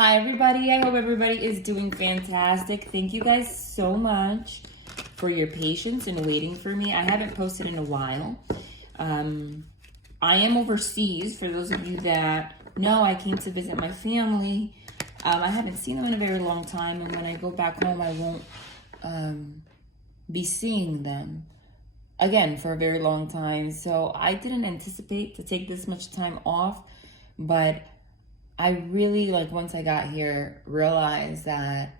Hi everybody, I hope everybody is doing fantastic. Thank you guys so much for your patience and waiting for me. I haven't posted in a while. I am overseas. For those of you that know, I came to visit my family. I haven't seen them in a very long time, and when I go back home, I won't be seeing them again for a very long time. So I didn't anticipate to take this much time off, but I really, once I got here, realized that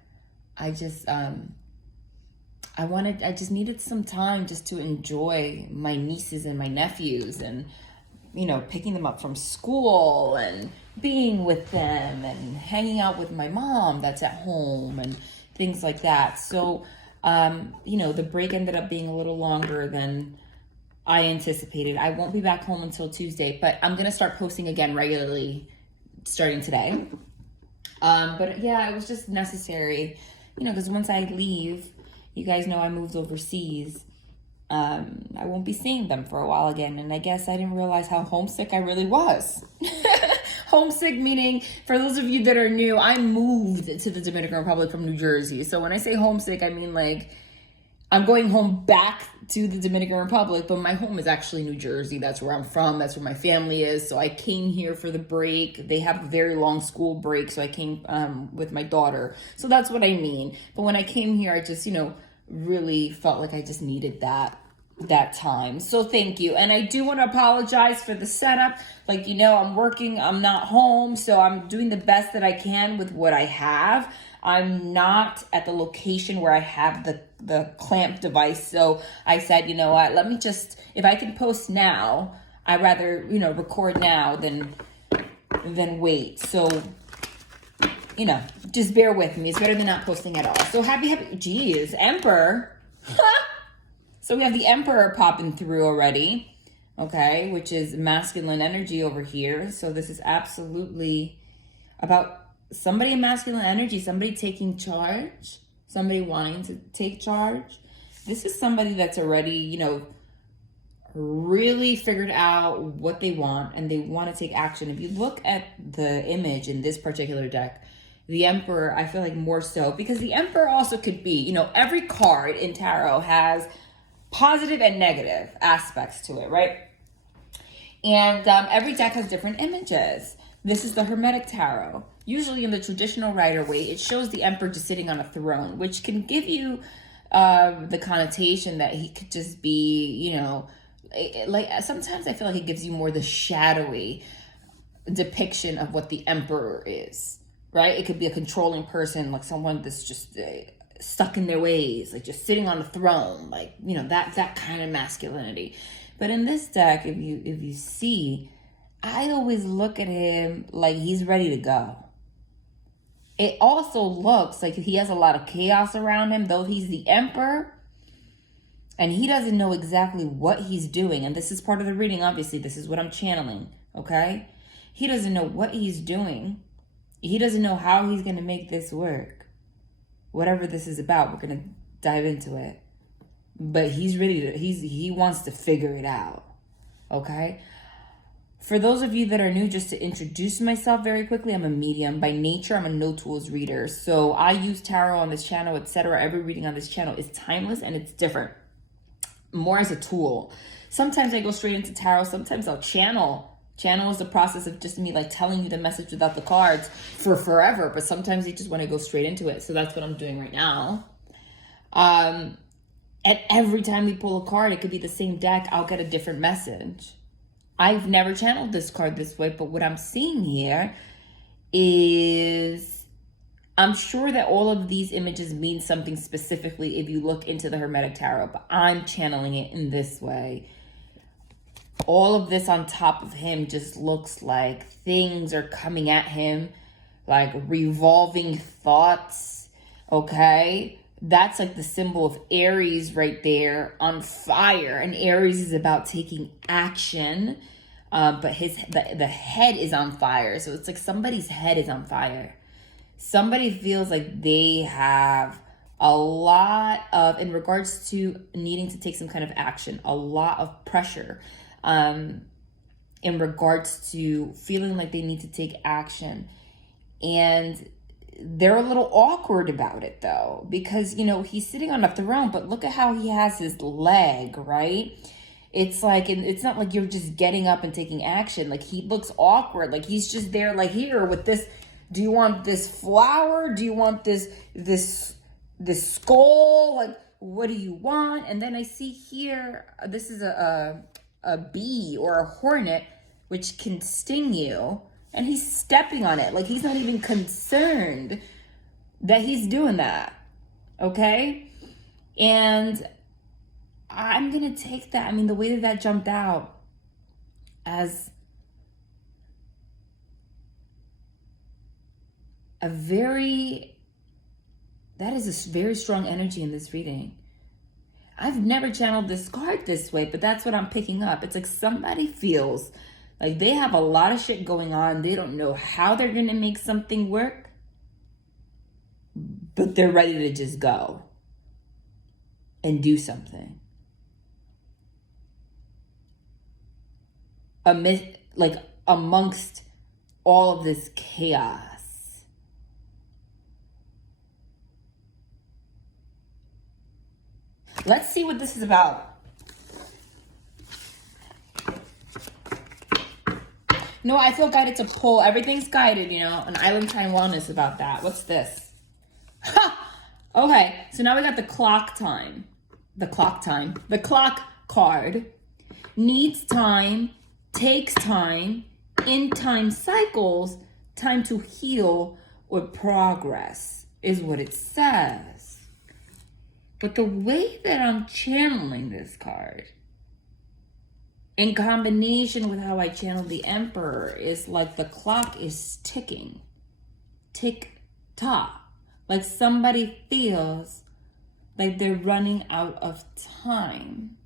I just needed some time just to enjoy my nieces and my nephews, and picking them up from school and being with them and hanging out with my mom that's at home and things like that. So the break ended up being a little longer than I anticipated. I won't be back home until Tuesday, but I'm gonna start posting again regularly starting today. But yeah, it was just necessary, because once I leave, you guys know I moved overseas. I won't be seeing them for a while again. And I guess I didn't realize how homesick I really was. Homesick meaning, for those of you that are new, I moved to the Dominican Republic from New Jersey. So when I say homesick, I mean I'm going home back to the Dominican Republic, but my home is actually New Jersey. That's where I'm from. That's where my family is. So I came here for the break. They have a very long school break, so I came with my daughter. So that's what I mean. But when I came here, I just, really felt like I just needed that time. So thank you. And I do want to apologize for the setup. I'm working, I'm not home, so I'm doing the best that I can with what I have. I'm not at the location where I have the clamp device. So I said, you know what, let me just, if I can post now, I'd rather, record now than wait. So, just bear with me. It's better than not posting at all. So geez, Emperor. So we have the Emperor popping through already, okay, which is masculine energy over here. So this is absolutely about somebody in masculine energy, somebody taking charge, somebody wanting to take charge. This is somebody that's already, really figured out what they want, and they want to take action. If you look at the image in this particular deck, the Emperor, I feel like more so, because the Emperor also could be, every card in tarot has positive and negative aspects to it, right? And every deck has different images. This is the Hermetic Tarot. Usually in the traditional Rider-Waite, it shows the Emperor just sitting on a throne, which can give you the connotation that he could just be, sometimes I feel like it gives you more the shadowy depiction of what the Emperor is, right? It could be a controlling person, like someone that's just stuck in their ways, just sitting on a throne, that kind of masculinity. But in this deck, if you see, I always look at him like he's ready to go. It also looks like he has a lot of chaos around him, though he's the Emperor, and he doesn't know exactly what he's doing. And this is part of the reading, obviously. This is what I'm channeling, okay? He doesn't know what he's doing. He doesn't know how he's going to make this work. Whatever this is about, we're going to dive into it. But he's ready to, he wants to figure it out, okay? For those of you that are new, just to introduce myself very quickly, I'm a medium. By nature, I'm a no-tools reader. So I use tarot on this channel, etc. Every reading on this channel is timeless and it's different. More as a tool. Sometimes I go straight into tarot. Sometimes I'll channel. Channel is the process of just me telling you the message without the cards for forever. But sometimes you just want to go straight into it. So that's what I'm doing right now. And every time we pull a card, it could be the same deck. I'll get a different message. I've never channeled this card this way, but what I'm seeing here is, I'm sure that all of these images mean something specifically if you look into the Hermetic Tarot, but I'm channeling it in this way. All of this on top of him just looks like things are coming at him, like revolving thoughts, okay? That's the symbol of Aries right there, on fire. And Aries is about taking action, but the head is on fire. So it's like somebody's head is on fire. Somebody feels like they have a lot of, in regards to needing to take some kind of action, a lot of pressure in regards to feeling like they need to take action. And they're a little awkward about it though, because, you know, he's sitting on a throne, but look at how he has his leg, right? It's like, it's not like you're just getting up and taking action. Like, he looks awkward. Like, he's just there, like, here with this. Do you want this flower? Do you want this skull? Like, what do you want? And then I see here, this is a bee or a hornet, which can sting you. And he's stepping on it. Like, he's not even concerned that he's doing that. Okay? And I'm going to take that. I mean, the way that jumped out as that is a very strong energy in this reading. I've never channeled this card this way, but that's what I'm picking up. It's like somebody feels like they have a lot of shit going on. They don't know how they're going to make something work, but they're ready to just go and do something. Amongst all of this chaos. Let's see what this is about. No, I feel guided to pull. Everything's guided, you know. An Island Time Wellness about that. What's this? Ha! Okay, so now we got the clock time. The clock card. Needs time, takes time, in time cycles, time to heal or progress is what it says. But the way that I'm channeling this card, in combination with how I channeled the Emperor, is like the clock is ticking. Tick tock. Like somebody feels like they're running out of time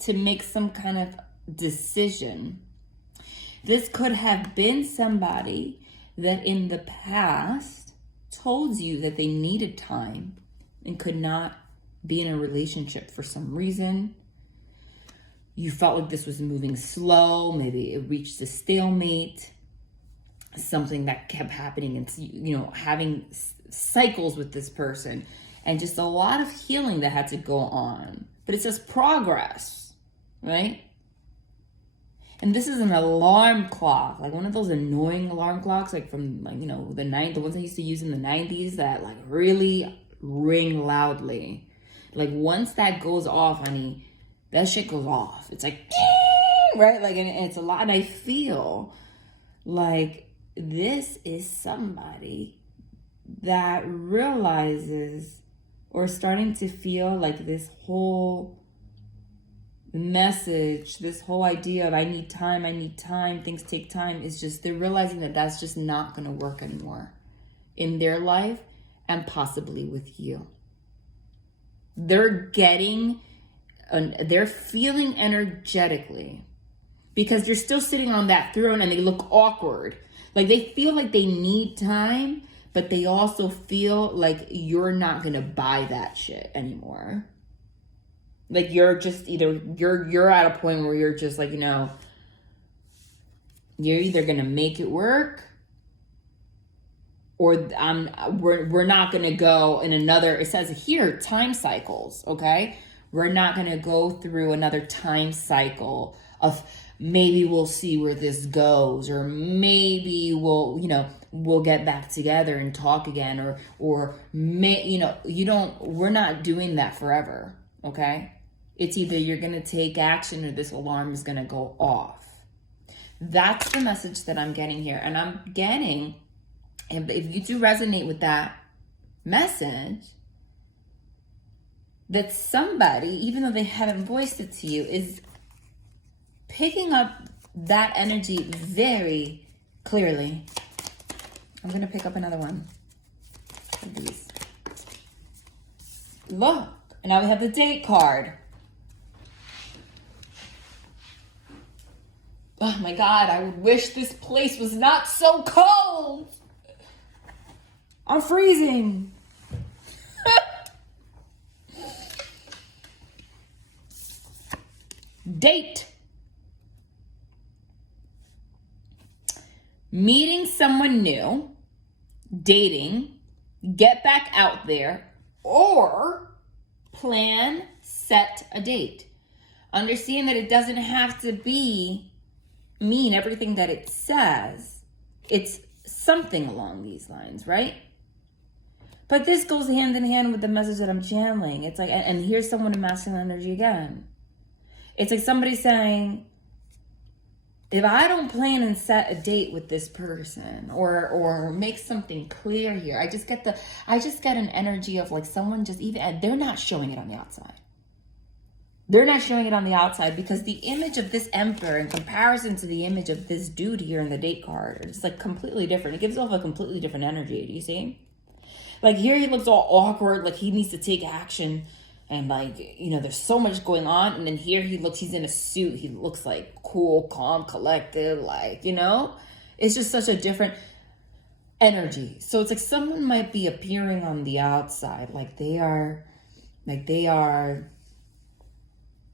to make some kind of decision. This could have been somebody that in the past told you that they needed time and could not be in a relationship for some reason. You felt like this was moving slow. Maybe it reached a stalemate. Something that kept happening and, you know, having cycles with this person. And just a lot of healing that had to go on. But it says progress, right? And this is an alarm clock, like one of those annoying alarm clocks, like from, like, you know, the ones I used to use in the 90s that like really ring loudly. Like once that goes off, honey, that shit goes off. It's like, right? Like, and it's a lot. And I feel like this is somebody that realizes or starting to feel like this whole message, this whole idea of I need time, things take time, is just they're realizing that that's just not going to work anymore in their life and possibly with you. They're feeling energetically because you're still sitting on that throne and they look awkward. Like they feel like they need time, but they also feel like you're not going to buy that shit anymore. Like you're just you're at a point where you're just like, you know, you're either going to make it work or we're not going to go in another, it says here, time cycles, okay? We're not going to go through another time cycle of maybe we'll see where this goes, or maybe we'll get back together and talk again, we're not doing that forever, okay? It's either you're going to take action or this alarm is going to go off. That's the message that I'm getting here. And I'm getting, if you do resonate with that message, that somebody, even though they haven't voiced it to you, is picking up that energy very clearly. I'm going to pick up another one of these. Look, and now we have the date card. Oh my God, I wish this place was not so cold. I'm freezing. Date. meeting someone new, dating, get back out there, or plan, set a date. Understand that it doesn't have to mean everything that it says. It's something along these lines, right? But this goes hand in hand with the message that I'm channeling. It's like, and here's someone in masculine energy again. It's like somebody saying, if I don't plan and set a date with this person or make something clear here, I just get an energy of like someone just even, they're not showing it on the outside. They're not showing it on the outside because the image of this emperor in comparison to the image of this dude here in the date card is like completely different. It gives off a completely different energy. Do you see? Like here he looks all awkward, like he needs to take action. And like, you know, there's so much going on. And then here he's in a suit. He looks like cool, calm, collected, like, you know, it's just such a different energy. So it's like someone might be appearing on the outside.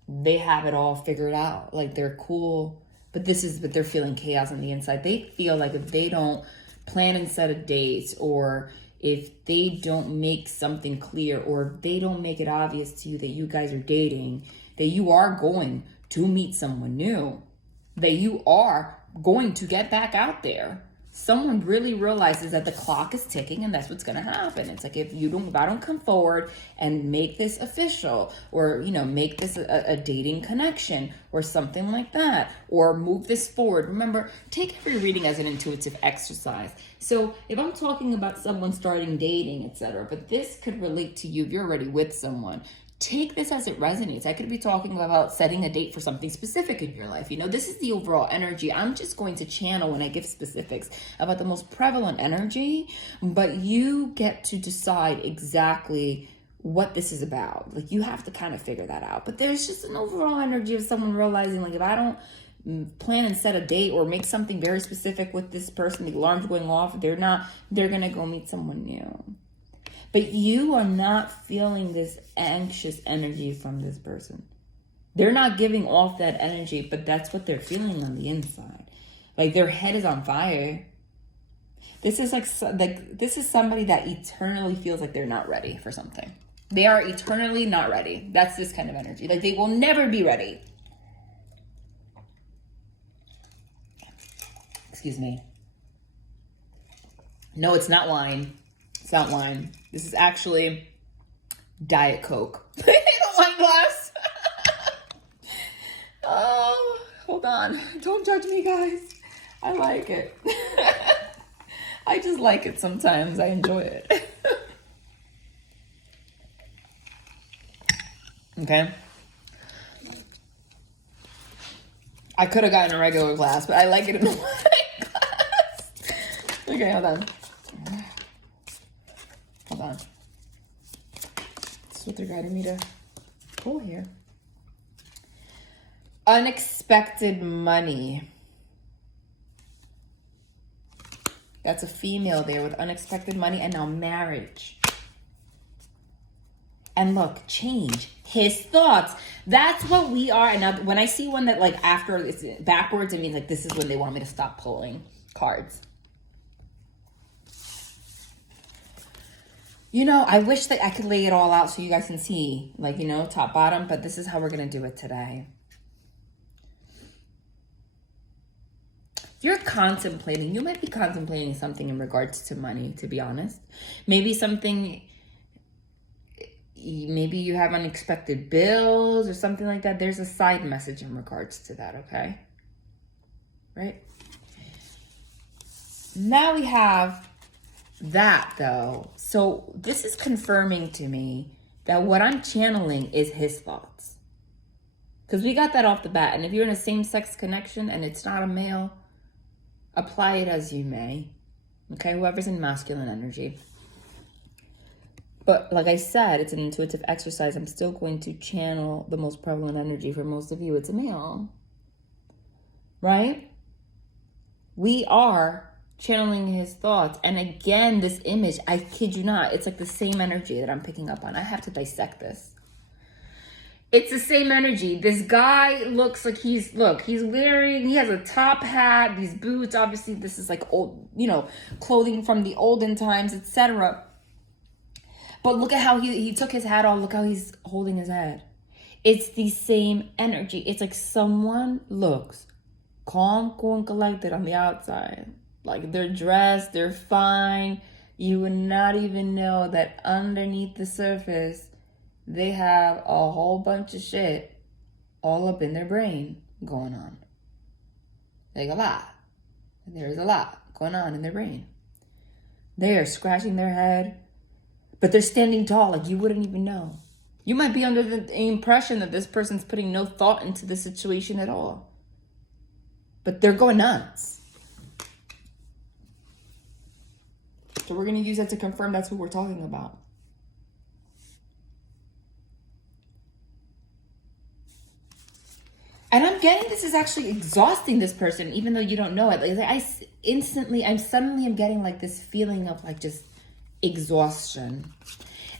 They have it all figured out. Like they're cool, but they're feeling chaos on the inside. They feel like if they don't plan and set a date, or if they don't make something clear, or if they don't make it obvious to you that you guys are dating, that you are going to meet someone new, that you are going to get back out there, someone really realizes that the clock is ticking and that's what's going to happen. It's like if I don't come forward and make this official, or, you know, make this a dating connection or something like that, or move this forward. Remember, take every reading as an intuitive exercise. So if I'm talking about someone starting dating, etc., but this could relate to you if you're already with someone. Take this as it resonates. I could be talking about setting a date for something specific in your life. You know, this is the overall energy. I'm just going to channel when I give specifics about the most prevalent energy, but you get to decide exactly what this is about. Like you have to kind of figure that out. But there's just an overall energy of someone realizing, like, if I don't plan and set a date or make something very specific with this person, the alarm's going off, they're going to go meet someone new. But you are not feeling this anxious energy from this person. They're not giving off that energy, but that's what they're feeling on the inside. Like their head is on fire. This is like this is somebody that eternally feels like they're not ready for something. They are eternally not ready. That's this kind of energy. Like they will never be ready. Excuse me. No, it's not wine. It's not wine. This is actually Diet Coke in a wine glass. Oh, hold on. Don't judge me, guys. I like it. I just like it sometimes. I enjoy it. Okay. I could have gotten a regular glass, but I like it in a wine glass. Okay, hold on. Hold on. This is what they're guiding me to pull here. Unexpected money. That's a female there with unexpected money, and now marriage. And look, change his thoughts. That's what we are. And now when I see one that like after it's backwards, it means like this is when they want me to stop pulling cards. You know, I wish that I could lay it all out so you guys can see, like, you know, top, bottom, but this is how we're going to do it today. You're contemplating, you might be contemplating something in regards to money, to be honest. Maybe you have unexpected bills or something like that. There's a side message in regards to that, okay? Right? Now we have that though. So this is confirming to me that what I'm channeling is his thoughts. Because we got that off the bat. And if you're in a same-sex connection and it's not a male, apply it as you may. Okay, whoever's in masculine energy. But like I said, it's an intuitive exercise. I'm still going to channel the most prevalent energy. For most of you, it's a male. Right? We are channeling his thoughts. And again, this image, I kid you not, it's like the same energy that I'm picking up on. I have to dissect this. It's the same energy. This guy looks like he's wearing, he has a top hat, these boots. Obviously, this is like old, clothing from the olden times, etc. But look at how he took his hat off. Look how he's holding his head. It's the same energy. It's like someone looks calm, cool, and collected on the outside. Like they're dressed, they're fine. You would not even know that underneath the surface, they have a whole bunch of shit all up in their brain going on. Like a lot. There's a lot going on in their brain. They are scratching their head, but they're standing tall like you wouldn't even know. You might be under the impression that this person's putting no thought into the situation at all. But they're going nuts. So we're going to use that to confirm that's who we're talking about. And I'm getting this is actually exhausting this person, even though you don't know it. Like I'm suddenly getting like this feeling of like just exhaustion.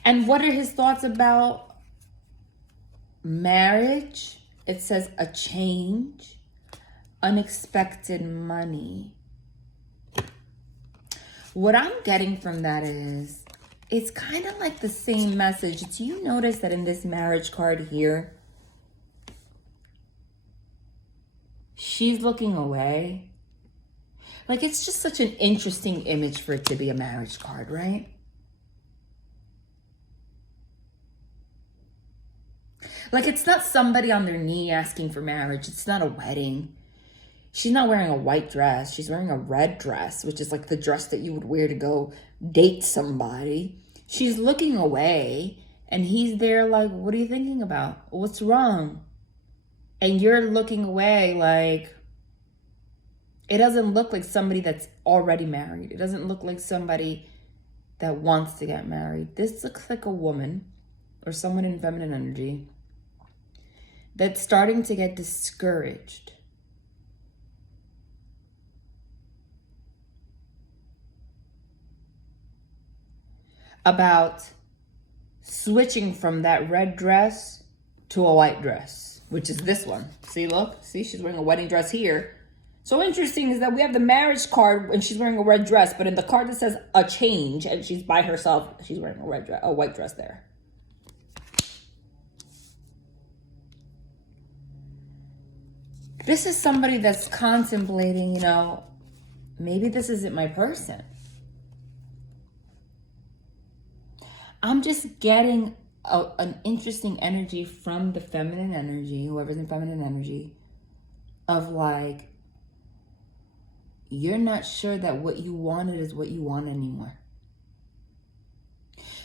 And what are his thoughts about marriage? It says a change, unexpected money. What I'm getting from that is, it's kind of like the same message. Do you notice that in this marriage card here, she's looking away? Like, it's just such an interesting image for it to be a marriage card, right? Like, it's not somebody on their knee asking for marriage. It's not a wedding. She's not wearing a white dress. She's wearing a red dress, which is like the dress that you would wear to go date somebody. She's looking away, and he's there like, what are you thinking about? What's wrong? And you're looking away like, it doesn't look like somebody that's already married. It doesn't look like somebody that wants to get married. This looks like a woman or someone in feminine energy that's starting to get discouraged. About switching from that red dress to a white dress, which is this one. See, look, see, she's wearing a wedding dress here. So interesting is that we have the marriage card and she's wearing a red dress, but in the card that says a change and she's by herself, she's wearing a white dress there. This is somebody that's contemplating, maybe this isn't my person. I'm just getting an interesting energy from the feminine energy, whoever's in feminine energy, of like, you're not sure that what you wanted is what you want anymore.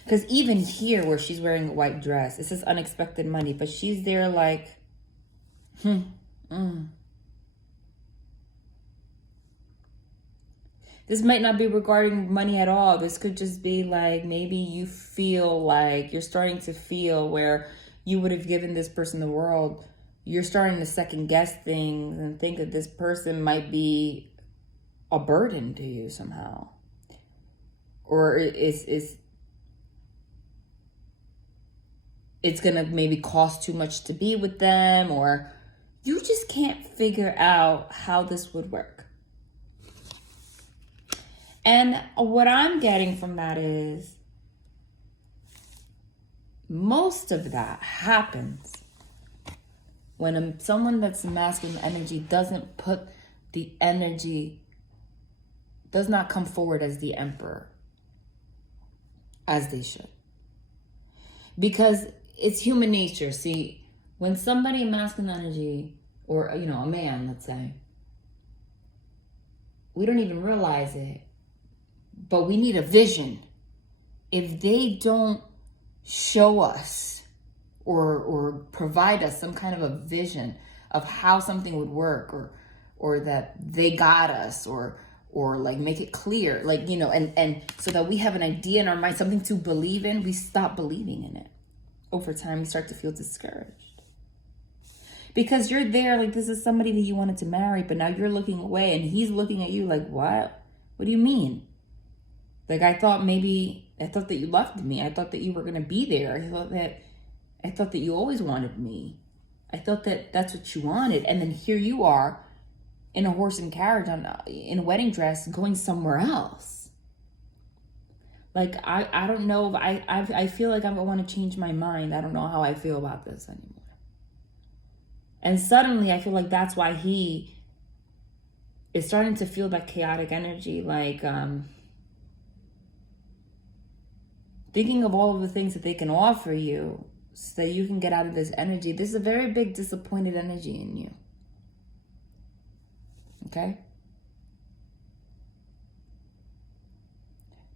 Because even here where she's wearing a white dress, it says unexpected money, but she's there like, This might not be regarding money at all. This could just be like, maybe you feel like you're starting to feel where you would have given this person the world. You're starting to second guess things and think that this person might be a burden to you somehow. Or it's going to maybe cost too much to be with them, or you just can't figure out how this would work. And what I'm getting from that is most of that happens when someone that's masculine energy doesn't put the energy, does not come forward as the emperor, as they should. Because it's human nature. See, when somebody in masculine energy, or, a man, let's say, we don't even realize it, but we need a vision. If they don't show us or provide us some kind of a vision of how something would work, or that they got us, or like make it clear, like, and so that we have an idea in our mind, something to believe in, we stop believing in it. Over time, we start to feel discouraged. Because you're there, like, this is somebody that you wanted to marry, but now you're looking away and he's looking at you like, what? What do you mean? Like, I thought that you loved me. I thought that you were going to be there. I thought that I thought that you always wanted me. I thought that that's what you wanted. And then here you are in a horse and carriage, in a wedding dress, going somewhere else. Like, I don't know if I feel like I want to change my mind. I don't know how I feel about this anymore. And suddenly I feel like that's why he is starting to feel that chaotic energy, like thinking of all of the things that they can offer you so that you can get out of this energy. This is a very big disappointed energy in you. Okay?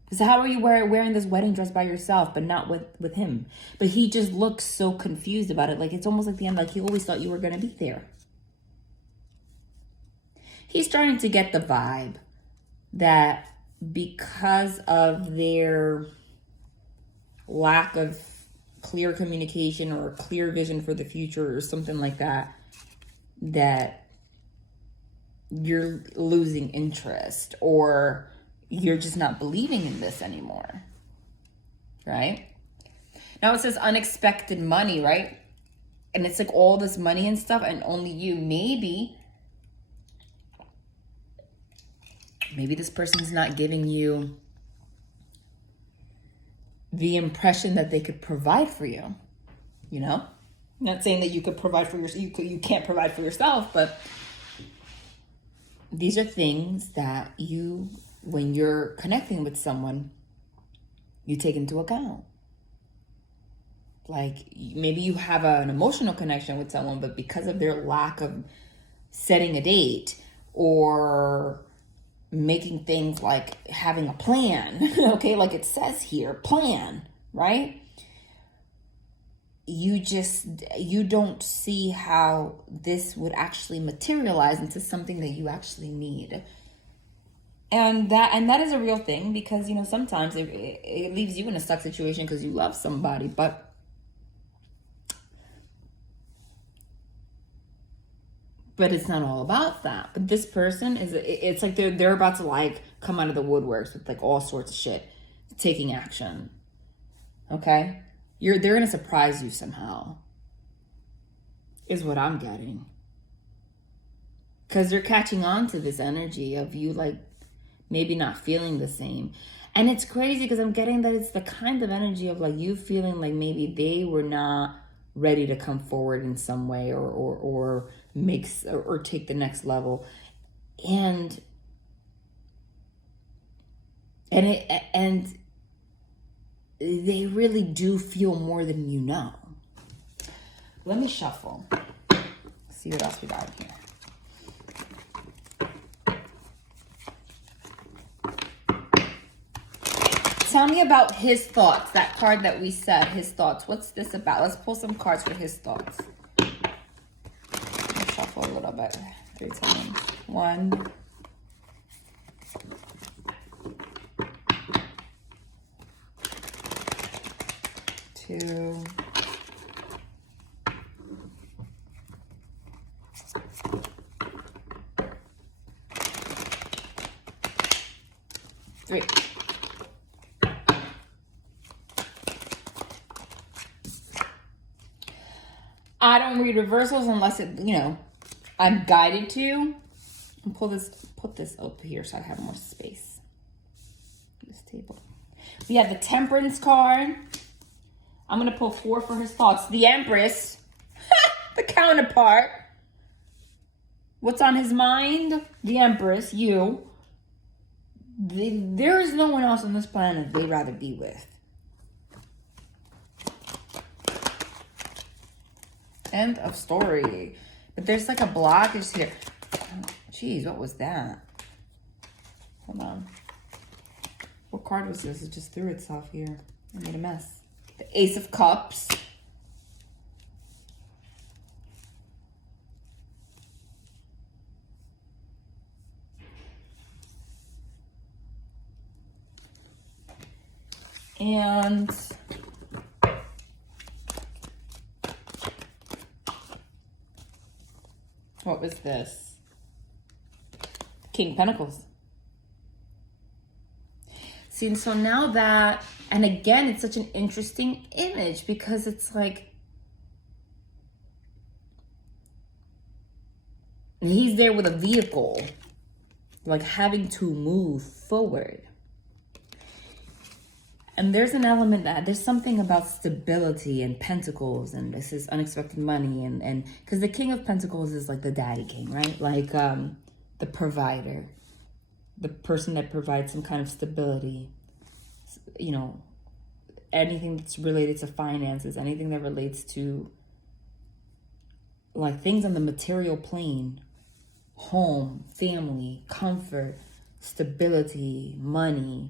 Because how are you wearing this wedding dress by yourself, but not with him? But he just looks so confused about it. Like, it's almost like the end, like he always thought you were going to be there. He's starting to get the vibe that because of their lack of clear communication or clear vision for the future or something like that, that you're losing interest or you're just not believing in this anymore, right? Now it says unexpected money, right? And it's like all this money and stuff, and only you. Maybe this person's not giving you the impression that they could provide for you, you know? I'm not saying that you could provide for yourself, you can't provide for yourself, but these are things that you, when you're connecting with someone, you take into account. Like, maybe you have an emotional connection with someone, but because of their lack of setting a date or making things like having a plan, okay, like it says here, plan, right? You don't see how this would actually materialize into something that you actually need. And that is a real thing, because, you know, sometimes it leaves you in a stuck situation because you love somebody, but it's not all about that. But this person it's like they're about to like come out of the woodworks with like all sorts of shit, taking action. Okay? They're gonna surprise you somehow, is what I'm getting. Because they're catching on to this energy of you like maybe not feeling the same. And it's crazy because I'm getting that it's the kind of energy of like you feeling like maybe they were not ready to come forward in some way or take the next level. And they really do feel more than you know. Let me shuffle. See what else we got here. Tell me about his thoughts. That card that we said, his thoughts. What's this about? Let's pull some cards for his thoughts. I'll shuffle a little bit. 3 times. 1. 2. 3. I don't read reversals unless it, you know, I'm guided to. And put this up here so I have more space. This table. We have the Temperance card. I'm going to pull 4 for his thoughts. The Empress. The counterpart. What's on his mind? The Empress, you. There is no one else on this planet they'd rather be with. End of story. But there's like a blockage here. Jeez, what was that? Hold on. What card was this? It just threw itself here. I made a mess. The Ace of Cups. And what was this? King of Pentacles. See, so now that, and again, it's such an interesting image because it's like And he's there with a vehicle, like having to move forward. And there's an element that there's something about stability and pentacles, and this is unexpected money, and because the King of Pentacles is like the daddy king, right? Like the provider, the person that provides some kind of stability, you know, anything that's related to finances, anything that relates to like things on the material plane, home, family, comfort, stability, money,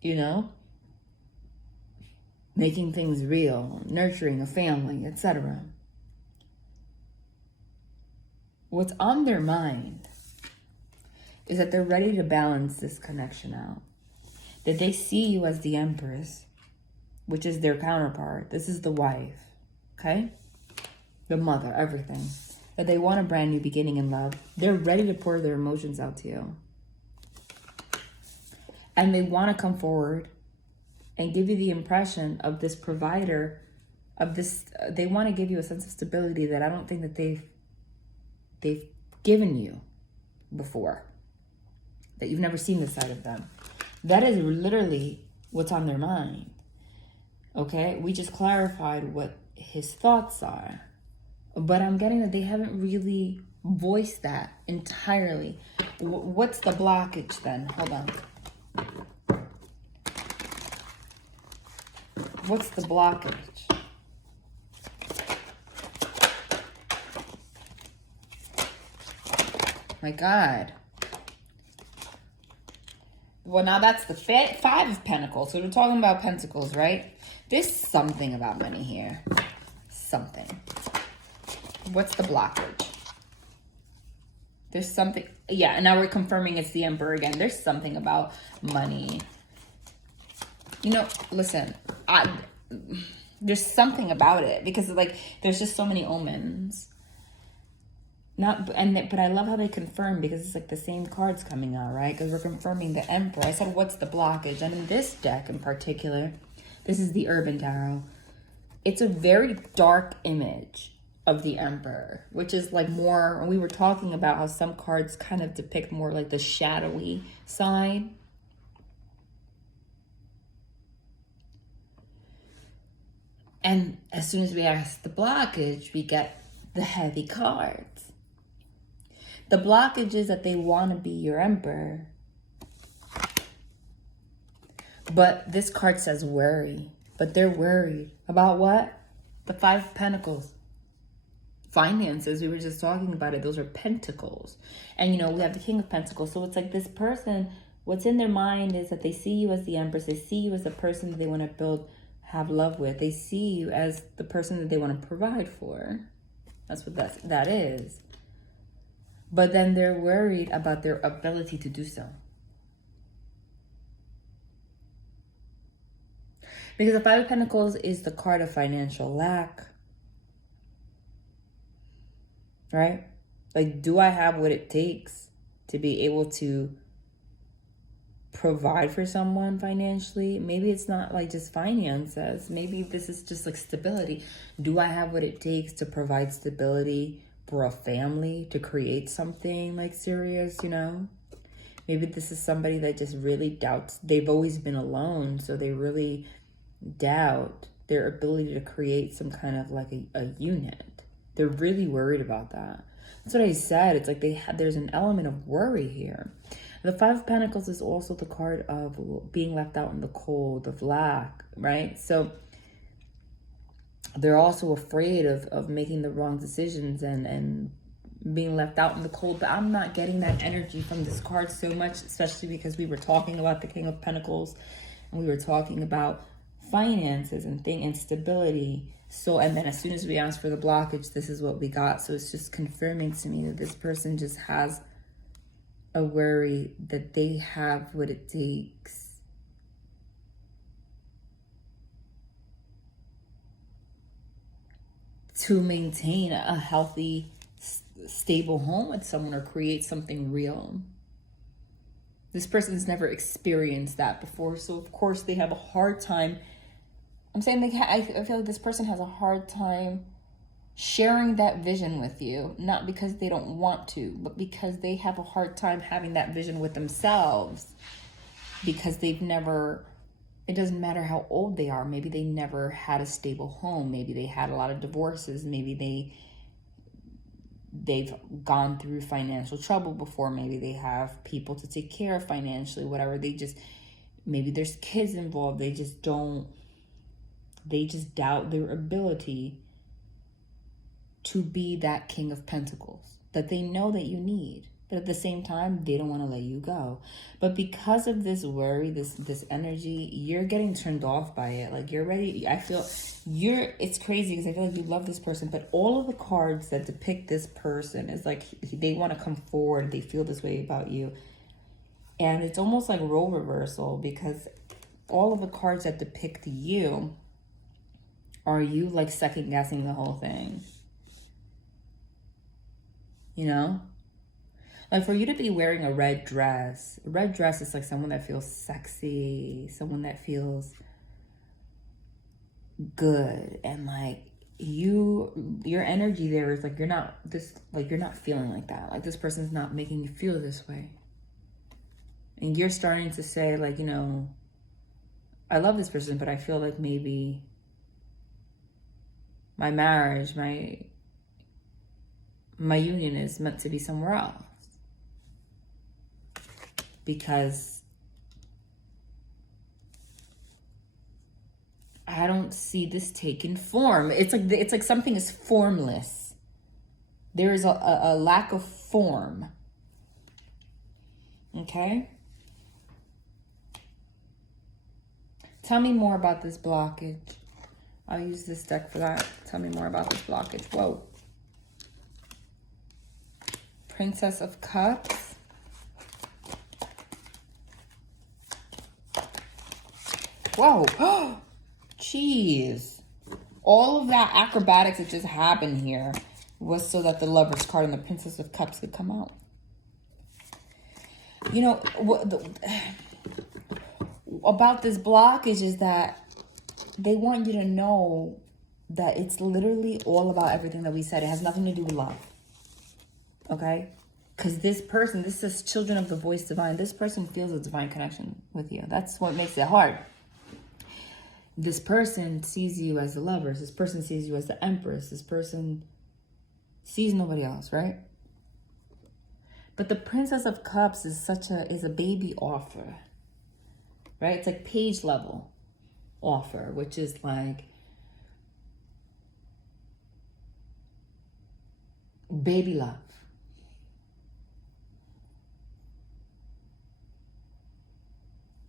you know, making things real, nurturing a family, etc. What's on their mind is that they're ready to balance this connection out. That they see you as the Empress, which is their counterpart. This is the wife, okay? The mother, everything. That they want a brand new beginning in love. They're ready to pour their emotions out to you. And they want to come forward and give you the impression of this provider, of this, they want to give you a sense of stability that I don't think that they've given you before. That you've never seen this side of them. That is literally what's on their mind. Okay? We just clarified what his thoughts are. But I'm getting that they haven't really voiced that entirely. What's the blockage then? Hold on. What's the blockage? My God. Well, now that's the Five of Pentacles. So we're talking about Pentacles, right? There's something about money here. Something. What's the blockage? There's something. Yeah, and now we're confirming it's the Emperor again. There's something about money. You know, listen, there's something about it because like there's just so many omens. But I love how they confirm because it's like the same cards coming out, right? Because we're confirming the Emperor. I said, what's the blockage? And in this deck in particular, this is the Urban Tarot. It's a very dark image of the Emperor, which is like more, we were talking about how some cards kind of depict more like the shadowy side. And as soon as we ask the blockage, we get the heavy cards. The blockage is that they want to be your Emperor. But this card says worry. But they're worried. About what? The Five of Pentacles. Finances, we were just talking about it. Those are pentacles. And, you know, we have the King of Pentacles. So it's like this person, what's in their mind is that they see you as the Empress. They see you as the person that they want to have love with. They see you as the person that they want to provide for. That's what that is. But then they're worried about their ability to do so. Because the Five of Pentacles is the card of financial lack. Right? Like, do I have what it takes to be able to provide for someone financially? Maybe it's not like just finances. Maybe this is just like stability. Do I have what it takes to provide stability for a family, to create something like serious, you know? Maybe this is somebody that just really doubts. They've always been alone, so they really doubt their ability to create some kind of like a unit. They're really worried about that. That's what I said. It's like there's an element of worry here. The Five of Pentacles is also the card of being left out in the cold, of lack, right? So they're also afraid of making the wrong decisions and being left out in the cold. But I'm not getting that energy from this card so much, especially because we were talking about the King of Pentacles and we were talking about finances and stability. So, and then as soon as we asked for the blockage, this is what we got. So it's just confirming to me that this person just has a worry that they have what it takes to maintain a healthy, stable home with someone or create something real. This person's never experienced that before, so of course they have a hard time. I'm saying I feel like this person has a hard time sharing that vision with you, not because they don't want to, but because they have a hard time having that vision with themselves, because they've never, it doesn't matter how old they are, maybe they never had a stable home, maybe they had a lot of divorces, maybe they've gone through financial trouble before, maybe they have people to take care of financially, whatever. They just, maybe there's kids involved, they just doubt their ability to be that King of Pentacles that they know that you need. But at the same time, they don't want to let you go. But because of this worry, this energy, you're getting turned off by it. Like, you're ready. I feel it's crazy because I feel like you love this person, but all of the cards that depict this person is like they want to come forward. They feel this way about you. And it's almost like role reversal, because all of the cards that depict you are you like second guessing the whole thing. You know? Like, for you to be wearing a red dress is like someone that feels sexy, someone that feels good, and like your energy there is like you're not feeling like that. Like, this person's not making you feel this way. And you're starting to say, like, you know, I love this person, but I feel like maybe my marriage, my union is meant to be somewhere else. Because I don't see this taking form. It's like something is formless. There is a lack of form. Okay? Tell me more about this blockage. I'll use this deck for that. Tell me more about this blockage. Whoa. Princess of Cups. Whoa. Jeez. All of that acrobatics that just happened here was so that the Lover's card and the Princess of Cups could come out. You know, about this blockage is that they want you to know that it's literally all about everything that we said. It has nothing to do with love. Okay? Because this person, this is children of the voice divine. This person feels a divine connection with you. That's what makes it hard. This person sees you as the Lovers. This person sees you as the Empress. This person sees nobody else, right? But the Princess of Cups is a baby offer, right? It's like page level offer, which is like baby love.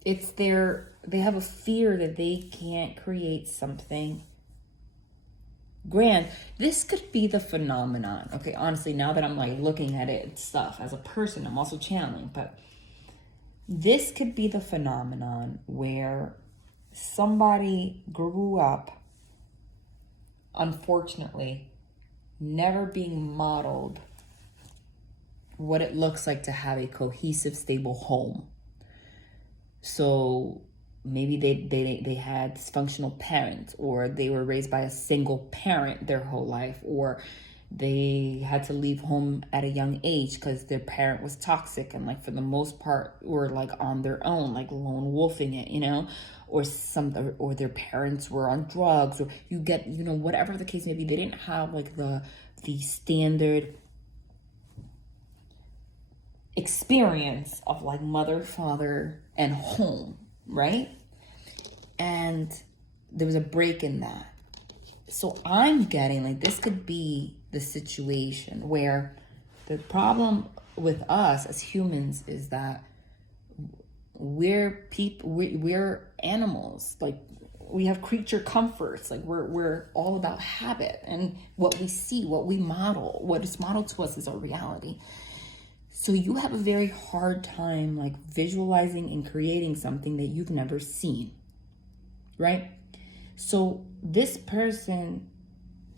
They have a fear that they can't create something grand. This could be the phenomenon. Okay, honestly, now that I'm like looking at it and stuff as a person, I'm also channeling, but this could be the phenomenon where somebody grew up, unfortunately, never being modeled what it looks like to have a cohesive, stable home. So maybe they had dysfunctional parents, or they were raised by a single parent their whole life, or they had to leave home at a young age because their parent was toxic and, like, for the most part were like on their own, like lone wolfing it, you know, or their parents were on drugs, or you get, you know, whatever the case may be. They didn't have like the standard experience of like mother, father, and home, right? And there was a break in that. So I'm getting like this could be the situation where the problem with us as humans is that we're animals. Like, we have creature comforts. Like, we're all about habit and what we see, what we model, what is modeled to us is our reality. So you have a very hard time like visualizing and creating something that you've never seen, right? So this person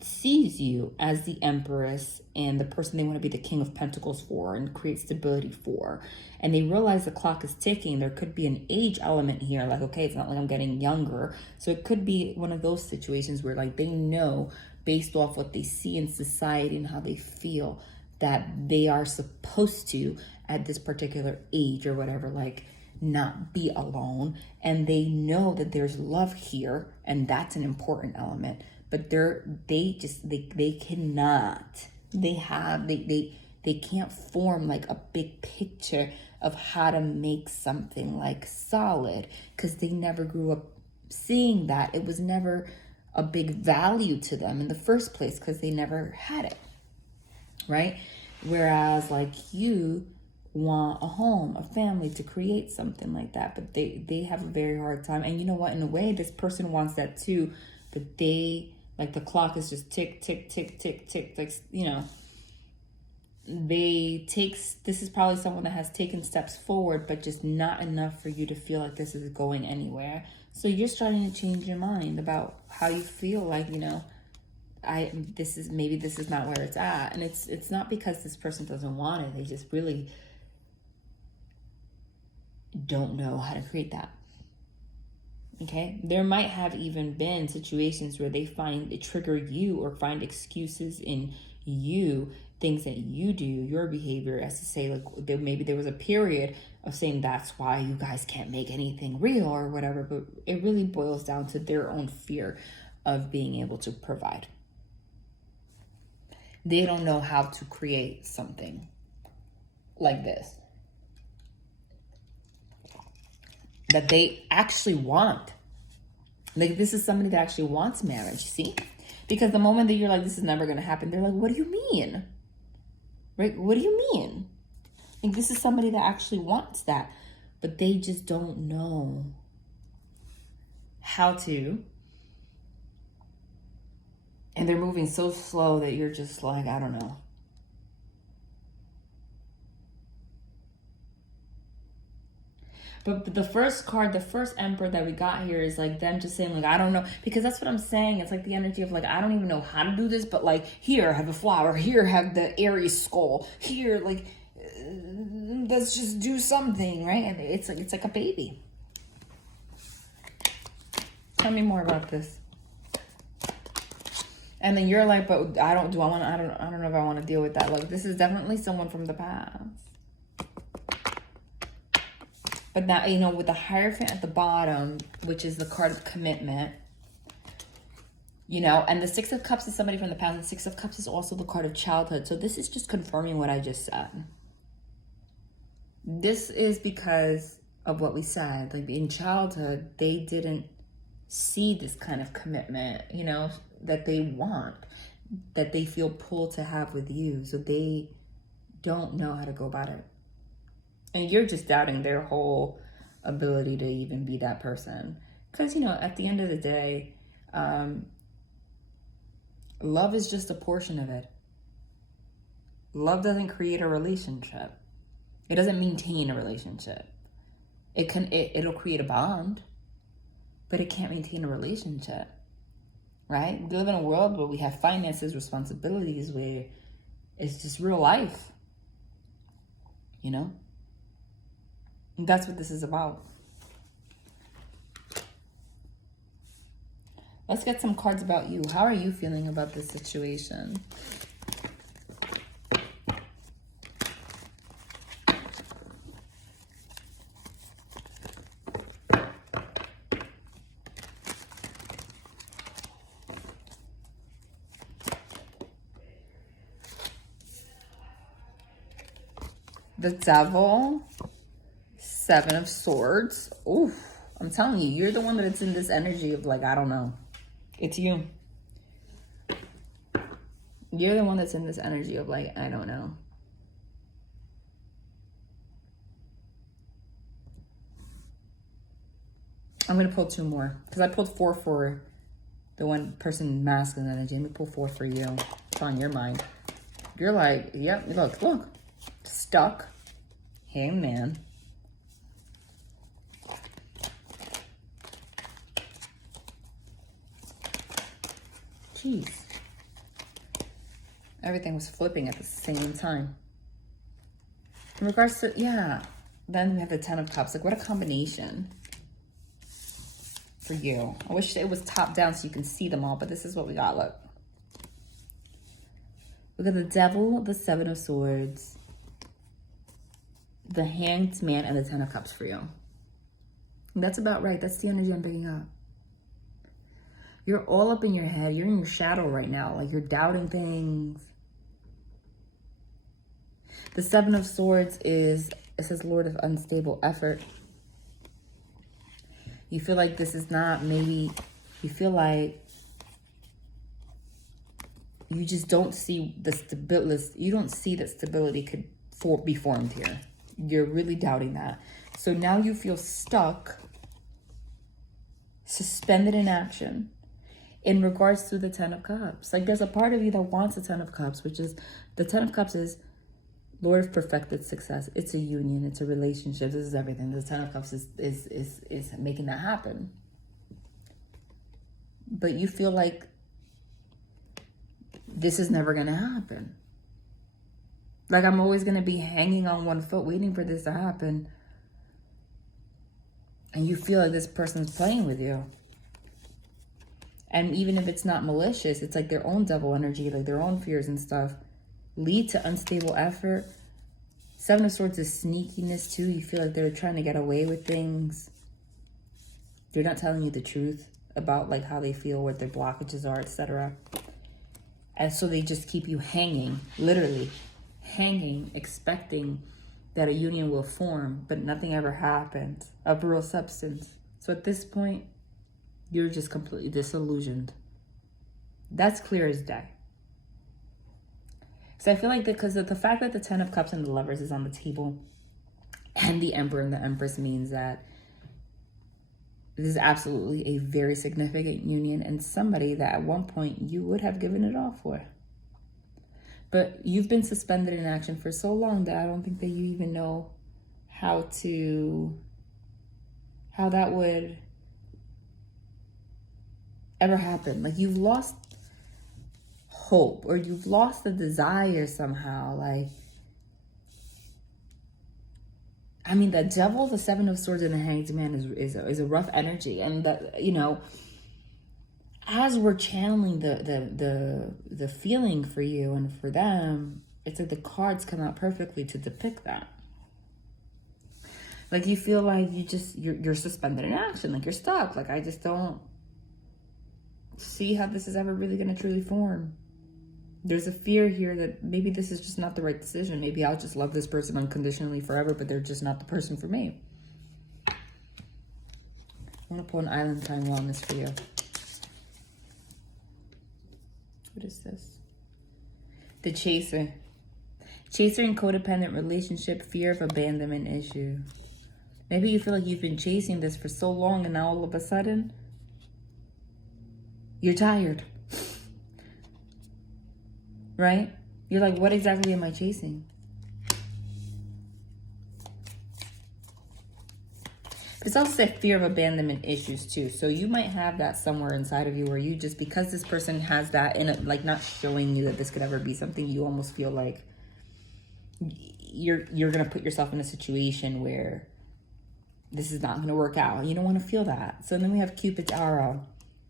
sees you as the Empress and the person they want to be the King of Pentacles for and create stability for. And they realize the clock is ticking. There could be an age element here. Like, okay, it's not like I'm getting younger. So it could be one of those situations where like they know based off what they see in society and how they feel that they are supposed to at this particular age or whatever, like not be alone. And they know that there's love here, and that's an important element, but they cannot, they can't form like a big picture of how to make something like solid, because they never grew up seeing that. It was never a big value to them in the first place because they never had it, right? Whereas like you want a home, a family, to create something like that, but they have a very hard time. And you know what, in a way this person wants that too, but they, like, the clock is just tick tick tick tick tick, like, you know, this is probably someone that has taken steps forward, but just not enough for you to feel like this is going anywhere. So you're starting to change your mind about how you feel, like, you know, this is not where it's at. And it's not because this person doesn't want it. They just really don't know how to create that. Okay, there might have even been situations where they trigger you or find excuses in you, things that you do, your behavior, as to say, like, maybe there was a period of saying that's why you guys can't make anything real or whatever, but it really boils down to their own fear of being able to provide. They don't know how to create something like this that they actually want. Like, this is somebody that actually wants marriage, see? Because the moment that you're like, this is never going to happen, they're like, what do you mean? Right? What do you mean? Like, this is somebody that actually wants that, but they just don't know how to. And they're moving so slow that you're just like, I don't know. But the first card, the first Emperor that we got here is like them just saying, like, I don't know. Because that's what I'm saying. It's like the energy of, like, I don't even know how to do this, but, like, here, have a flower. Here, have the Aries skull. Here, like, let's just do something, right? And it's like a baby. Tell me more about this. And then you're like, but I don't know if I want to deal with that. Like, this is definitely someone from the past. But now, you know, with the Hierophant at the bottom, which is the card of commitment, you know, and the Six of Cups is somebody from the past. The Six of Cups is also the card of childhood. So this is just confirming what I just said. This is because of what we said. Like, in childhood, they didn't see this kind of commitment, you know, that they want, that they feel pulled to have with you. So they don't know how to go about it. And you're just doubting their whole ability to even be that person. Because, you know, at the end of the day, love is just a portion of it. Love doesn't create a relationship. It doesn't maintain a relationship. It'll create a bond, but it can't maintain a relationship, right? We live in a world where we have finances, responsibilities, where it's just real life, you know? And that's what this is about. Let's get some cards about you. How are you feeling about this situation? The Devil. Seven of Swords. Oof. I'm telling you, you're the one that's in this energy of, like, I don't know. It's you. You're the one that's in this energy of, like, I don't know. I'm going to pull two more. Because I pulled four for the one person masculine energy. Let me pull four for you. It's on your mind. You're like, yep, look. Stuck. Hey, man. Jeez. Everything was flipping at the same time. In regards to, yeah. Then we have the Ten of Cups. Like, what a combination for you. I wish it was top down so you can see them all, but this is what we got. Look. Look at the Devil, the Seven of Swords, the Hanged Man, and the Ten of Cups for you. And that's about right. That's the energy I'm picking up. You're all up in your head. You're in your shadow right now. Like, you're doubting things. The Seven of Swords is, it says Lord of unstable effort. You feel like this is not, maybe you feel like you just don't see the stability. You don't see that stability could be formed here. You're really doubting that. So now you feel stuck, suspended in action in regards to the Ten of Cups. Like, there's a part of you that wants the Ten of Cups, which is, the Ten of Cups is Lord of perfected success. It's a union. It's a relationship. This is everything. The Ten of Cups is making that happen. But you feel like this is never going to happen. Like, I'm always going to be hanging on one foot waiting for this to happen. And you feel like this person's playing with you. And even if it's not malicious, it's like their own devil energy, like their own fears and stuff, lead to unstable effort. Seven of Swords is sneakiness too. You feel like they're trying to get away with things. They're not telling you the truth about like how they feel, what their blockages are, etc. And so they just keep you hanging, literally hanging, expecting that a union will form, but nothing ever happens of real substance. So at this point, you're just completely disillusioned. That's clear as day. So I feel like because of the fact that the Ten of Cups and the Lovers is on the table, and the Emperor and the Empress, means that this is absolutely a very significant union and somebody that at one point you would have given it all for. But you've been suspended in action for so long that I don't think that you even know how that would ever happen. Like, you've lost hope, or you've lost the desire somehow. Like, I mean, the Devil, the Seven of Swords, and the Hanged Man is a rough energy. And that, you know, as we're channeling the feeling for you and for them, it's like the cards come out perfectly to depict that. Like, you feel like you're suspended in action, like you're stuck. Like, I just don't see how this is ever really going to truly form. There's a fear here that maybe this is just not the right decision. Maybe I'll just love this person unconditionally forever, but they're just not the person for me. I want to pull an Island Time Wellness for you. What is this? The Chaser. Chaser in codependent relationship, fear of abandonment issue. Maybe you feel like you've been chasing this for so long and now all of a sudden, you're tired. Right? You're like, what exactly am I chasing? It's also said fear of abandonment issues too. So you might have that somewhere inside of you where you just, because this person has that in it, like not showing you that this could ever be something, you almost feel like you're going to put yourself in a situation where this is not going to work out. You don't want to feel that. So then we have Cupid's arrow.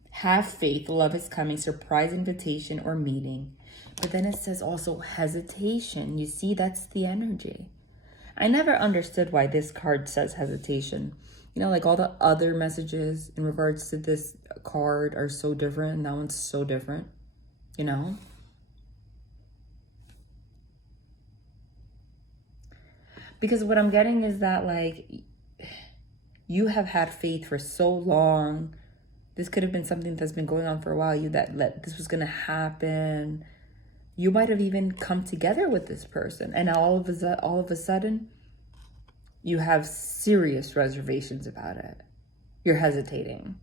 Have faith, love is coming, surprise invitation or meeting. But then it says also hesitation. You see, that's the energy. I never understood why this card says hesitation. You know, like all the other messages in regards to this card are so different, and that one's so different, you know? Because what I'm getting is that, like, you have had faith for so long. This could have been something that's been going on for a while. This was going to happen. You might have even come together with this person. And now all of a sudden, you have serious reservations about it. You're hesitating.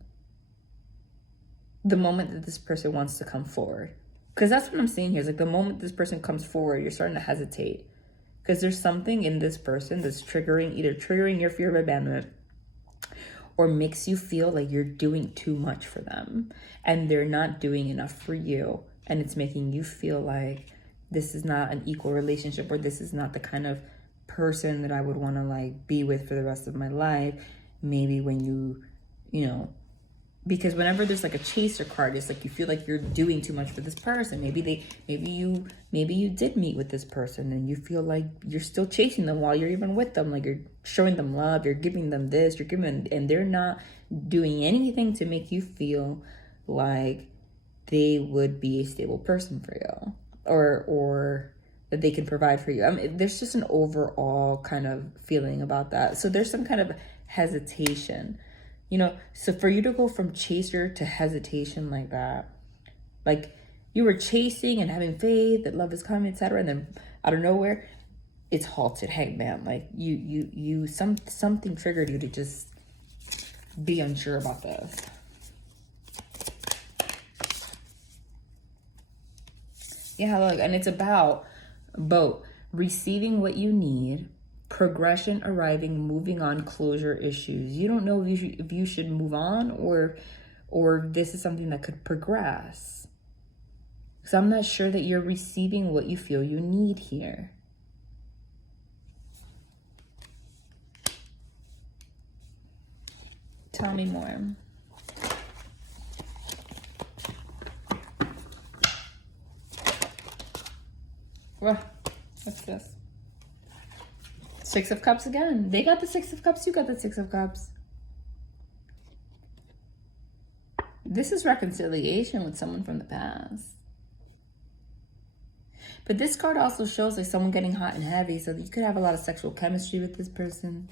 The moment that this person wants to come forward. Because that's what I'm seeing here. Is like the moment this person comes forward, you're starting to hesitate. Because there's something in this person that's either triggering your fear of abandonment, or makes you feel like you're doing too much for them and they're not doing enough for you. And it's making you feel like this is not an equal relationship, or this is not the kind of person that I would want to like be with for the rest of my life. Maybe when you know, Because whenever there's like a chaser card, it's like you feel like you're doing too much for this person. Maybe you did meet with this person and you feel like you're still chasing them while you're even with them. Like you're showing them love, you're giving them this, and they're not doing anything to make you feel like they would be a stable person for you, or that they can provide for you. I mean, there's just an overall kind of feeling about that. So there's some kind of hesitation. So for you to go from chaser to hesitation like that, like you were chasing and having faith that love is coming, etc., and then out of nowhere, it's halted. Hey man, like something triggered you to just be unsure about this. Yeah, look, and it's about both receiving what you need, progression arriving, moving on, closure issues. You don't know if you should move on or this is something that could progress. So I'm not sure that you're receiving what you feel you need here. Tell me more. What's this? Six of Cups again. They got the Six of Cups. You got the Six of Cups. This is reconciliation with someone from the past. But this card also shows like someone getting hot and heavy. So you could have a lot of sexual chemistry with this person.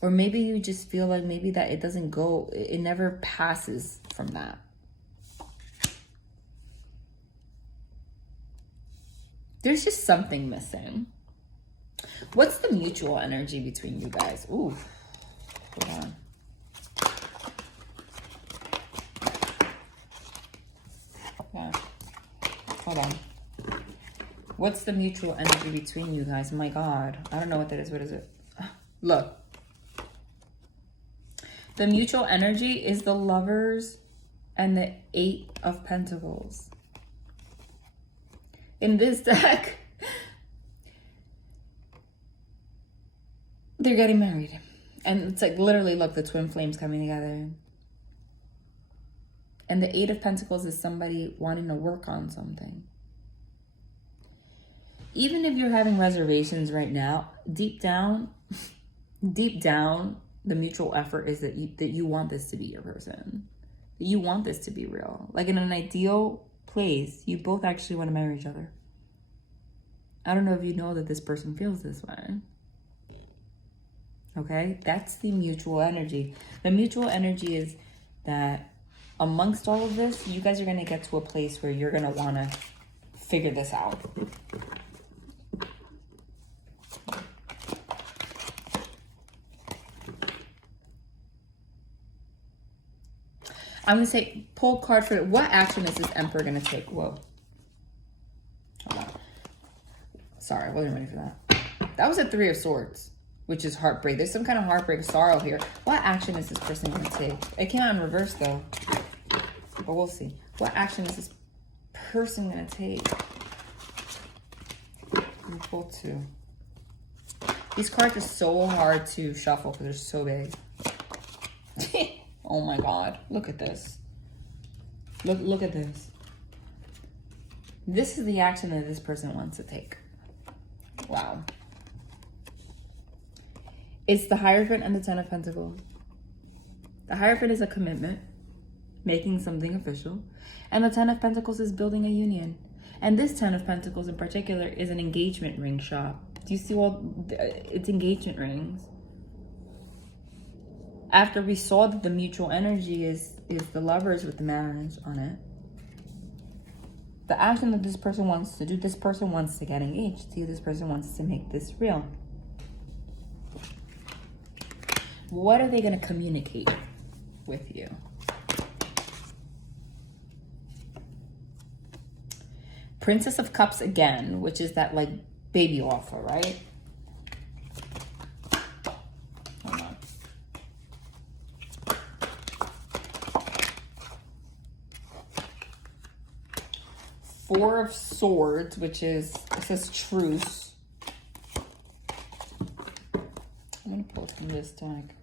Or maybe you just feel like maybe that it doesn't go, it never passes from that. There's just something missing. What's the mutual energy between you guys? Ooh, hold on. Yeah. Hold on. What's the mutual energy between you guys? Oh my God. I don't know what that is. What is it? Look. The mutual energy is the Lovers and the Eight of Pentacles. In this deck, they're getting married. And it's like literally, look, the twin flames coming together. And the Eight of Pentacles is somebody wanting to work on something. Even if you're having reservations right now, deep down, the mutual effort is that you want this to be your person. That you want this to be real. Like in an ideal place, you both actually want to marry each other. I don't know if you know that this person feels this way. Okay? That's the mutual energy. The mutual energy is that amongst all of this, you guys are going to get to a place where you're going to want to figure this out. I'm going to say, pull a card for it. What action is this Emperor going to take? Whoa. Hold on. Sorry, I wasn't ready for that. That was a Three of Swords, which is heartbreak. There's some kind of heartbreak, sorrow here. What action is this person going to take? It came out in reverse, though. But we'll see. What action is this person going to take? We pull two. These cards are so hard to shuffle because they're so big. Oh my God, look at this. Look at this. This is the action that this person wants to take. Wow. It's the Hierophant and the Ten of Pentacles. The Hierophant is a commitment, making something official. And the Ten of Pentacles is building a union. And this Ten of Pentacles in particular is an engagement ring shop. Do you see all, it's engagement rings. After we saw that the mutual energy is the Lovers with the marriage on it, the action that this person wants to do, this person wants to get engaged. See, this person wants to make this real. What are they going to communicate with you? Princess of Cups again, which is that like baby offer, right? Hold on. Four of Swords, which is, it says truce. I'm going to pull from this deck.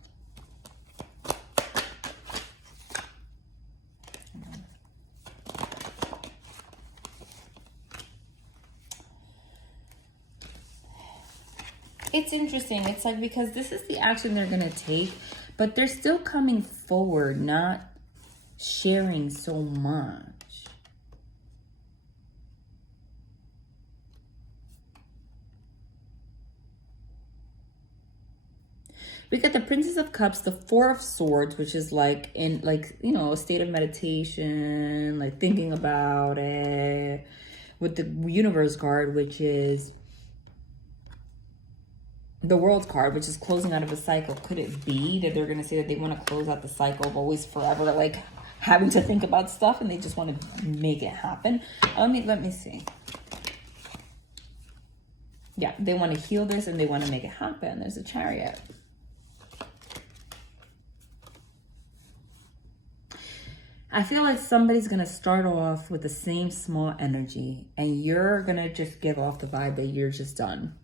It's interesting. It's like, because this is the action they're going to take, but they're still coming forward, not sharing so much. We got the Princess of Cups, the Four of Swords, which is like in, like, you know, a state of meditation, like thinking about it. With the Universe card, which is the World card, which is closing out of a cycle. Could it be that they're going to say that they want to close out the cycle of always forever, like having to think about stuff, and they just want to make it happen? Let me see. Yeah, they want to heal this and they want to make it happen. There's a Chariot. I feel like somebody's going to start off with the same small energy, and you're going to just give off the vibe that you're just done.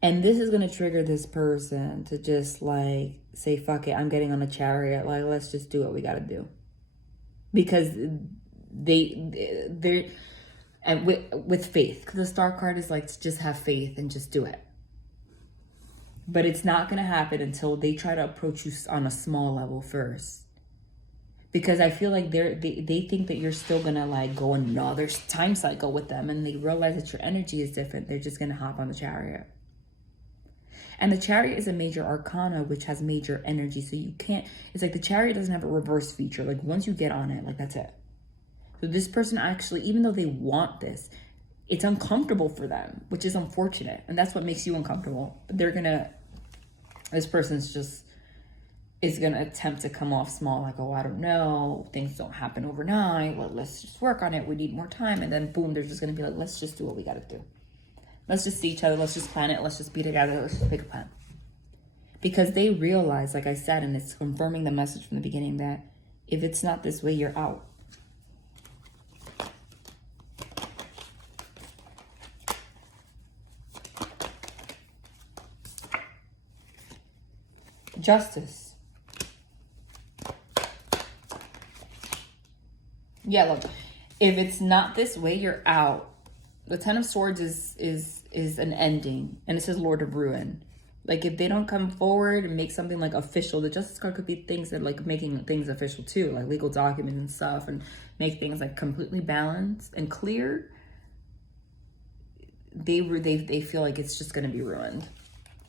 And this is going to trigger this person to just like say, fuck it, I'm getting on a Chariot. Like, let's just do what we got to do. Because they're, and with faith, because the Star card is like, just have faith and just do it. But it's not going to happen until they try to approach you on a small level first. Because I feel like they think that you're still going to like go another time cycle with them, and they realize that your energy is different. They're just going to hop on the Chariot. And the Chariot is a major arcana, which has major energy. So you can't, it's like the Chariot doesn't have a reverse feature. Like once you get on it, like that's it. So this person actually, even though they want this, it's uncomfortable for them, which is unfortunate. And that's what makes you uncomfortable. But this person's just, is going to attempt to come off small, like, oh, I don't know, things don't happen overnight, well, let's just work on it, we need more time, and then boom, they're just going to be like, let's just do what we got to do. Let's just see each other, let's just plan it, let's just be together, let's just make a plan. Because they realize, like I said, and it's confirming the message from the beginning, that if it's not this way, you're out. Justice. Yeah, look, if it's not this way, you're out. The Ten of Swords is an ending, and it says Lord of Ruin. Like, if they don't come forward and make something like official, the Justice card could be things that like making things official too, like legal documents and stuff, and make things like completely balanced and clear. They feel like it's just going to be ruined.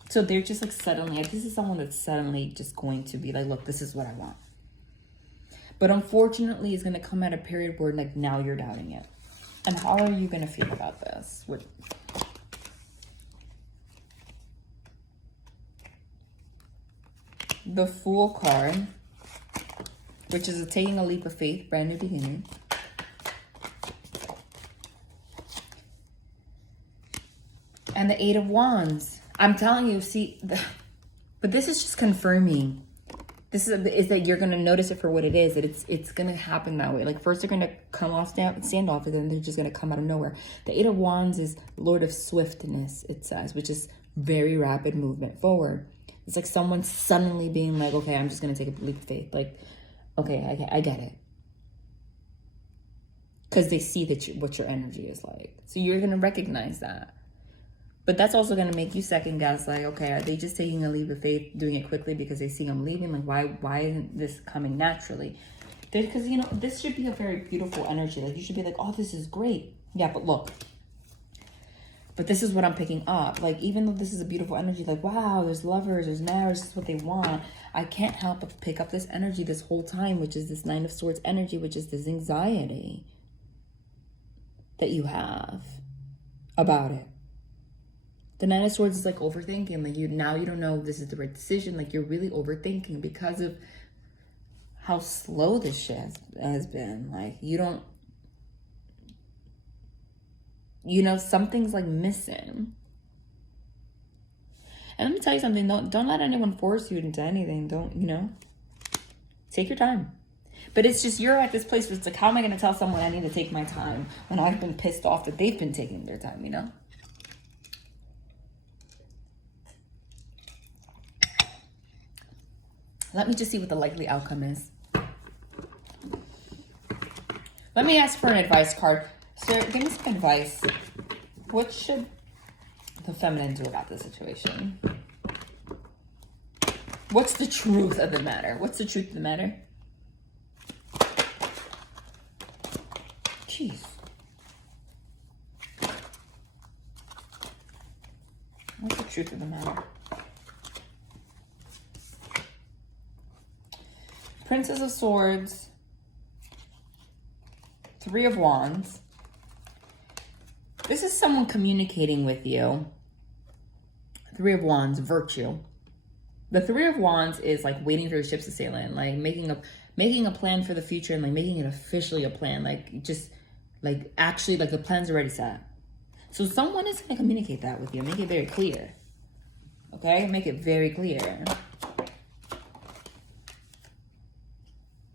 So they're just like suddenly, like, this is someone that's suddenly just going to be like, look, this is what I want. But unfortunately, it's going to come at a period where, like, now you're doubting it. And how are you going to feel about this? The Fool card, which is taking a leap of faith, brand new beginning. And the Eight of Wands. I'm telling you, see, but this is just confirming. This is that you're going to notice it for what it is, that it's going to happen that way. Like, first they're going to come off standoff, and then they're just going to come out of nowhere. The Eight of Wands is Lord of Swiftness, it says, which is very rapid movement forward. It's like someone suddenly being like, okay, I'm just going to take a leap of faith. Like, okay, I get it. Because they see that what your energy is like. So you're going to recognize that. But that's also going to make you second guess, like, okay, are they just taking a leap of faith, doing it quickly because they see I'm leaving? Like, why isn't this coming naturally? Because, you know, this should be a very beautiful energy. Like, you should be like, oh, this is great. Yeah, but look. But this is what I'm picking up. Like, even though this is a beautiful energy, like, wow, there's lovers, there's marriage, this is what they want. I can't help but pick up this energy this whole time, which is this Nine of Swords energy, which is this anxiety that you have about it. The Nine of Swords is like overthinking. Like, now you don't know if this is the right decision. Like, you're really overthinking because of how slow this shit has been. Like, you don't, you know, something's like missing. And let me tell you something. Don't let anyone force you into anything. Don't, you know, take your time. But it's just, you're at this place where it's like, how am I going to tell someone I need to take my time when I've been pissed off that they've been taking their time, you know? Let me just see what the likely outcome is. Let me ask for an advice card. Sir, give me some advice. What should the feminine do about this situation? What's the truth of the matter? What's the truth of the matter? Jeez. What's the truth of the matter? Princess of Swords. Three of Wands. This is someone communicating with you. Three of Wands, virtue. The Three of Wands is like waiting for the ships to sail in, like making a plan for the future and like making it officially a plan, like just like actually like the plan's already set. So someone is going to communicate that with you. Make it very clear. Okay? Make it very clear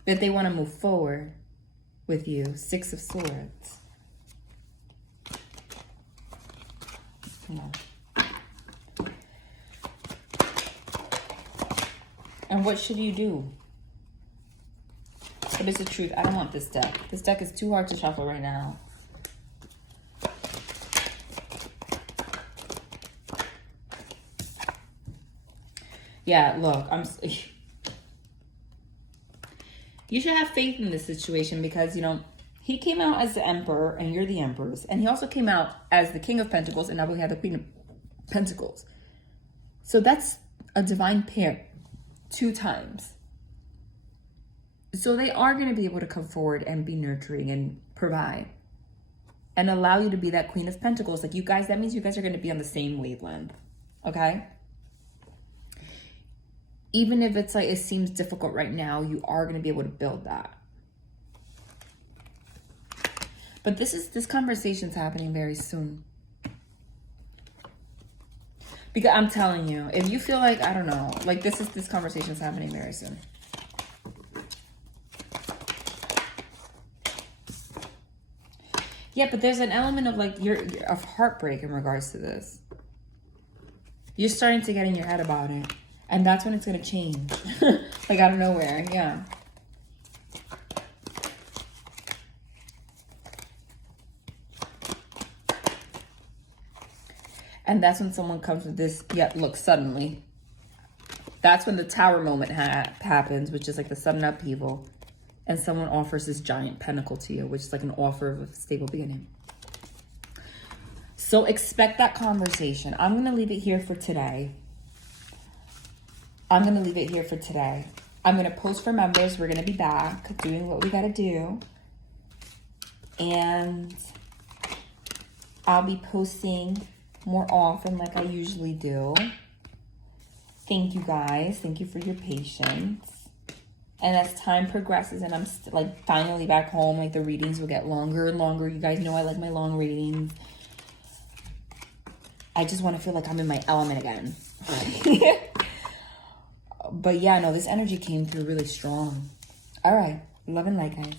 that they want to move forward with you. Six of Swords. Come on. And what should you do? What is the truth? I don't want this deck. This deck is too hard to shuffle right now. Yeah, look, you should have faith in this situation because, you know, he came out as the Emperor and you're the Empress. And he also came out as the King of Pentacles and now we have the Queen of Pentacles. So that's a divine pair 2 times. So they are going to be able to come forward and be nurturing and provide and allow you to be that Queen of Pentacles. Like you guys, that means you guys are going to be on the same wavelength. Okay? Even if it's like, it seems difficult right now, you are going to be able to build that. But this conversation's happening very soon. Because I'm telling you, if you feel like, I don't know, like this conversation's happening very soon. Yeah, but there's an element of like of heartbreak in regards to this. You're starting to get in your head about it. And that's when it's going to change. Like out of nowhere. Yeah. And that's when someone comes with this, yeah, look, suddenly. That's when the Tower moment happens, which is like the sudden upheaval. And someone offers this giant pentacle to you, which is like an offer of a stable beginning. So expect that conversation. I'm going to leave it here for today. I'm going to leave it here for today. I'm going to post for members. We're going to be back doing what we got to do. And I'll be posting more often like I usually do. Thank you guys. Thank you for your patience. And as time progresses and I'm like finally back home, like the readings will get longer and longer. You guys know I like my long readings. I just want to feel like I'm in my element again. But yeah, no, this energy came through really strong. All right. Love and light, guys.